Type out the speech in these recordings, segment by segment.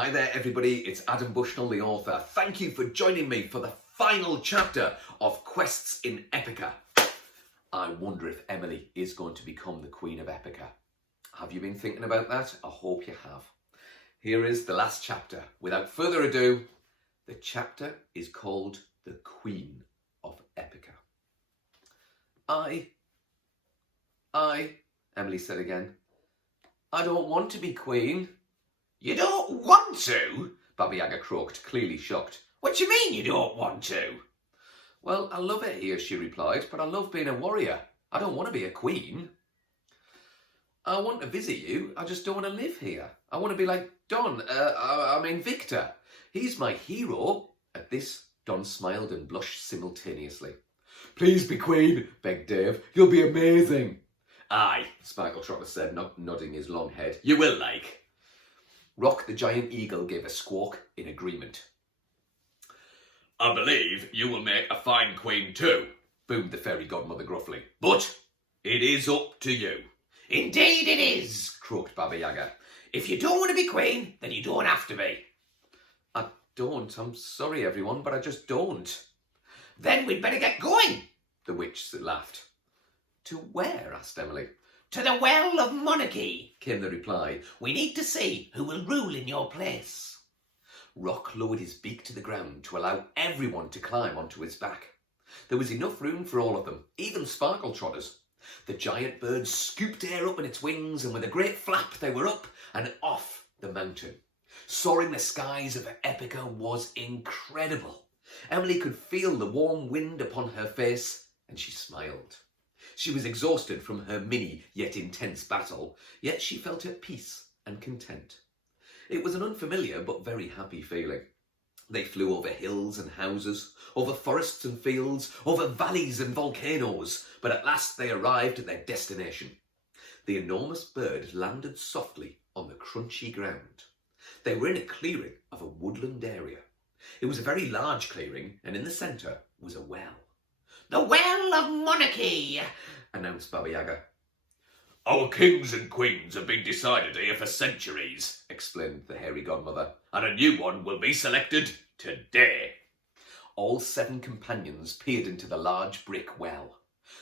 Hi there everybody, it's Adam Bushnell, the author. Thank you for joining me for the final chapter of Quests in Epica. I wonder if Emily is going to become the Queen of Epica. Have you been thinking about that? I hope you have. Here is the last chapter. Without further ado, the chapter is called The Queen of Epica. Emily said again, I don't want to be queen. You don't want to? Baba Yaga croaked, clearly shocked. What do you mean you don't want to? Well, I love it here, she replied, but I love being a warrior. I don't want to be a queen. I want to visit you, I just don't want to live here. I want to be like Don, Victor. He's my hero. At this, Don smiled and blushed simultaneously. Please be queen, begged Dave. You'll be amazing. Aye, Sparkle Trotter said, nodding his long head. You will like. Rock the giant eagle gave a squawk in agreement. I believe you will make a fine queen too, boomed the fairy godmother gruffly. But it is up to you. Indeed it is, croaked Baba Yaga. If you don't want to be queen, then you don't have to be. I don't. I'm sorry, everyone, but I just don't. Then we'd better get going, the witch laughed. To where? Asked Emily. To the Well of Monarchy, came the reply. We need to see who will rule in your place. Rock lowered his beak to the ground to allow everyone to climb onto his back. There was enough room for all of them, even Sparkle Trotters. The giant bird scooped air up in its wings, and with a great flap they were up and off the mountain. Soaring the skies of Epica was incredible. Emily could feel the warm wind upon her face, and she smiled. She was exhausted from her mini yet intense battle, yet she felt at peace and content. It was an unfamiliar but very happy feeling. They flew over hills and houses, over forests and fields, over valleys and volcanoes, but at last they arrived at their destination. The enormous bird landed softly on the crunchy ground. They were in a clearing of a woodland area. It was a very large clearing, and in the centre was a well. The Well of Monarchy, announced Baba Yaga. Our kings and queens have been decided here for centuries, explained the hairy godmother, and a new one will be selected today. All 7 companions peered into the large brick well.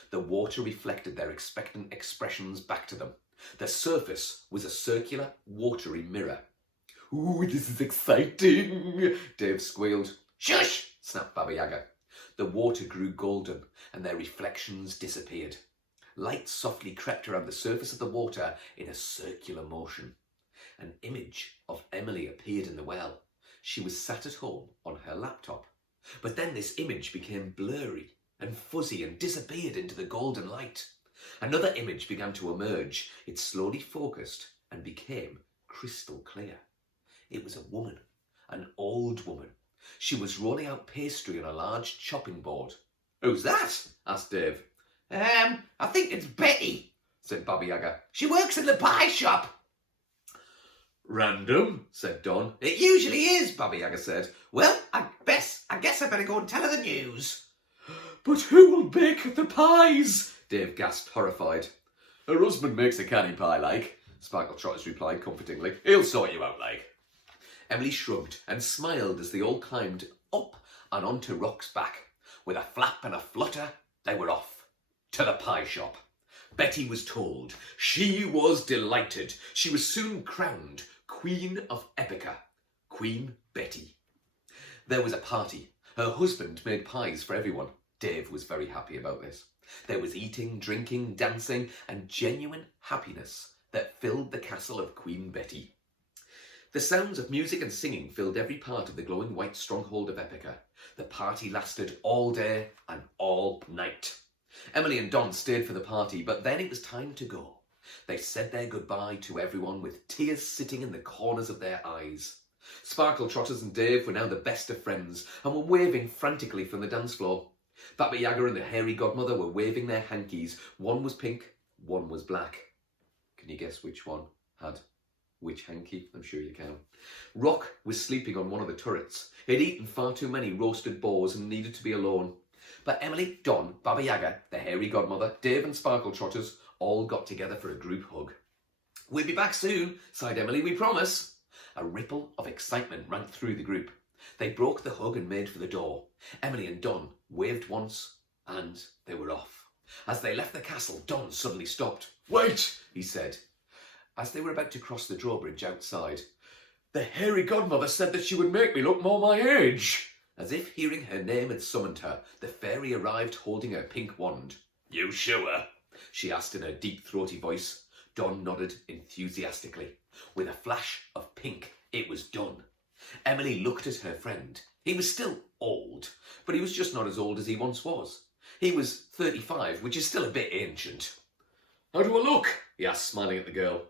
The water reflected their expectant expressions back to them. The surface was a circular, watery mirror. Ooh, this is exciting, Dave squealed. Shush, snapped Baba Yaga. The water grew golden, and their reflections disappeared. Light softly crept around the surface of the water in a circular motion. An image of Emily appeared in the well. She was sat at home on her laptop. But then this image became blurry and fuzzy and disappeared into the golden light. Another image began to emerge. It slowly focused and became crystal clear. It was a woman, an old woman. She was rolling out pastry on a large chopping board. Who's that? asked Dave. I think it's Betty, said Baba Yaga. She works in the pie shop. Random, said Don. It usually is, Baba Yaga said. Well, I guess I better go and tell her the news. But who will bake the pies? Dave gasped, horrified. Her husband makes a canny pie, like, Sparkle Trotters replied comfortingly. He'll sort you out, like. Emily shrugged and smiled as they all climbed up and onto Rock's back. With a flap and a flutter, they were off to the pie shop. Betty was told. She was delighted. She was soon crowned Queen of Epica, Queen Betty. There was a party. Her husband made pies for everyone. Dave was very happy about this. There was eating, drinking, dancing, and genuine happiness that filled the castle of Queen Betty. The sounds of music and singing filled every part of the glowing white stronghold of Epica. The party lasted all day and all night. Emily and Don stayed for the party, but then it was time to go. They said their goodbye to everyone with tears sitting in the corners of their eyes. Sparkle Trotters and Dave were now the best of friends and were waving frantically from the dance floor. Baba Yaga and the hairy godmother were waving their hankies. One was pink, one was black. Can you guess which one had which hanky? I'm sure you can. Rock was sleeping on one of the turrets. He'd eaten far too many roasted boars and needed to be alone. But Emily, Don, Baba Yaga, the hairy godmother, Dave and Sparkle Trotters all got together for a group hug. We'll be back soon, sighed Emily, we promise. A ripple of excitement ran through the group. They broke the hug and made for the door. Emily and Don waved once and they were off. As they left the castle, Don suddenly stopped. Wait, He said, as they were about to cross the drawbridge outside. The hairy godmother said that she would make me look more my age. As if hearing her name had summoned her, the fairy arrived holding her pink wand. You sure? She asked in her deep, throaty voice. Don nodded enthusiastically. With a flash of pink, it was done. Emily looked at her friend. He was still old, but he was just not as old as he once was. He was 35, which is still a bit ancient. how do I look? He asked, smiling at the girl.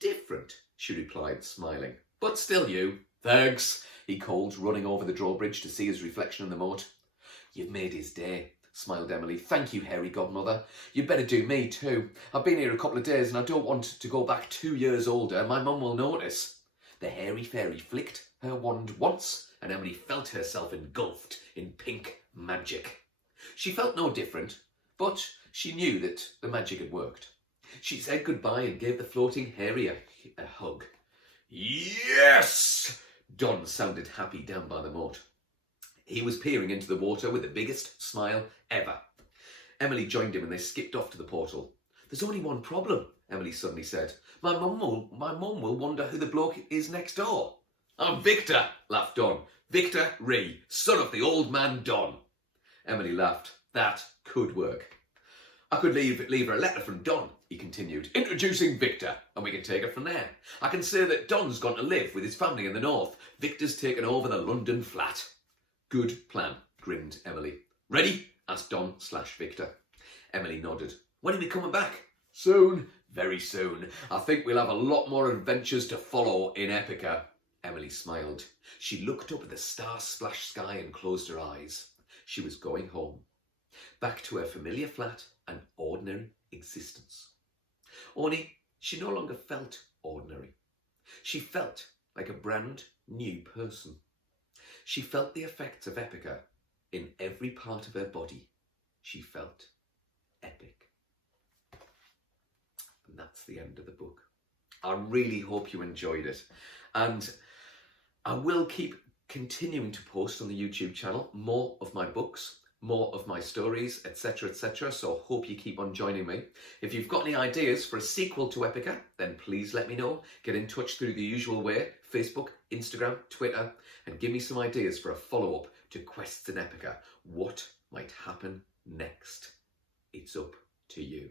Different, she replied, smiling. But still you. Thanks. He called, running over the drawbridge to see his reflection in the moat. You've made his day, smiled Emily. Thank you, hairy godmother. You'd better do me too. I've been here a couple of days and I don't want to go back 2 years older. My mum will notice. The hairy fairy flicked her wand once and Emily felt herself engulfed in pink magic. She felt no different, but she knew that the magic had worked. She said goodbye and gave the floating hairy a hug. Yes! Don sounded happy down by the moat. He was peering into the water with the biggest smile ever. Emily joined him and they skipped off to the portal. There's only one problem, Emily suddenly said. My mum will wonder who the bloke is next door. I'm Victor, laughed Don. Victor Ree, son of the old man Don. Emily laughed. That could work. I could leave her a letter from Don, he continued, introducing Victor, and we can take it from there. I can say that Don's gone to live with his family in the north. Victor's taken over the London flat. Good plan, grinned Emily. Ready? Asked Don/Victor. Emily nodded. When are we coming back? Soon. Very soon. I think we'll have a lot more adventures to follow in Epica. Emily smiled. She looked up at the star-splashed sky and closed her eyes. She was going home. Back to her familiar flat and ordinary existence. Only she no longer felt ordinary. She felt like a brand new person. She felt the effects of Epica in every part of her body. She felt epic. And that's the end of the book. I really hope you enjoyed it. And I will keep continuing to post on the YouTube channel more of my books, more of my stories, etc., etc. So hope you keep on joining me. If you've got any ideas for a sequel to Epica, then please let me know. Get in touch through the usual way, Facebook, Instagram, Twitter, and give me some ideas for a follow-up to Quests in Epica. What might happen next? It's up to you.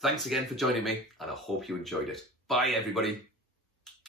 Thanks again for joining me, and I hope you enjoyed it. Bye, everybody.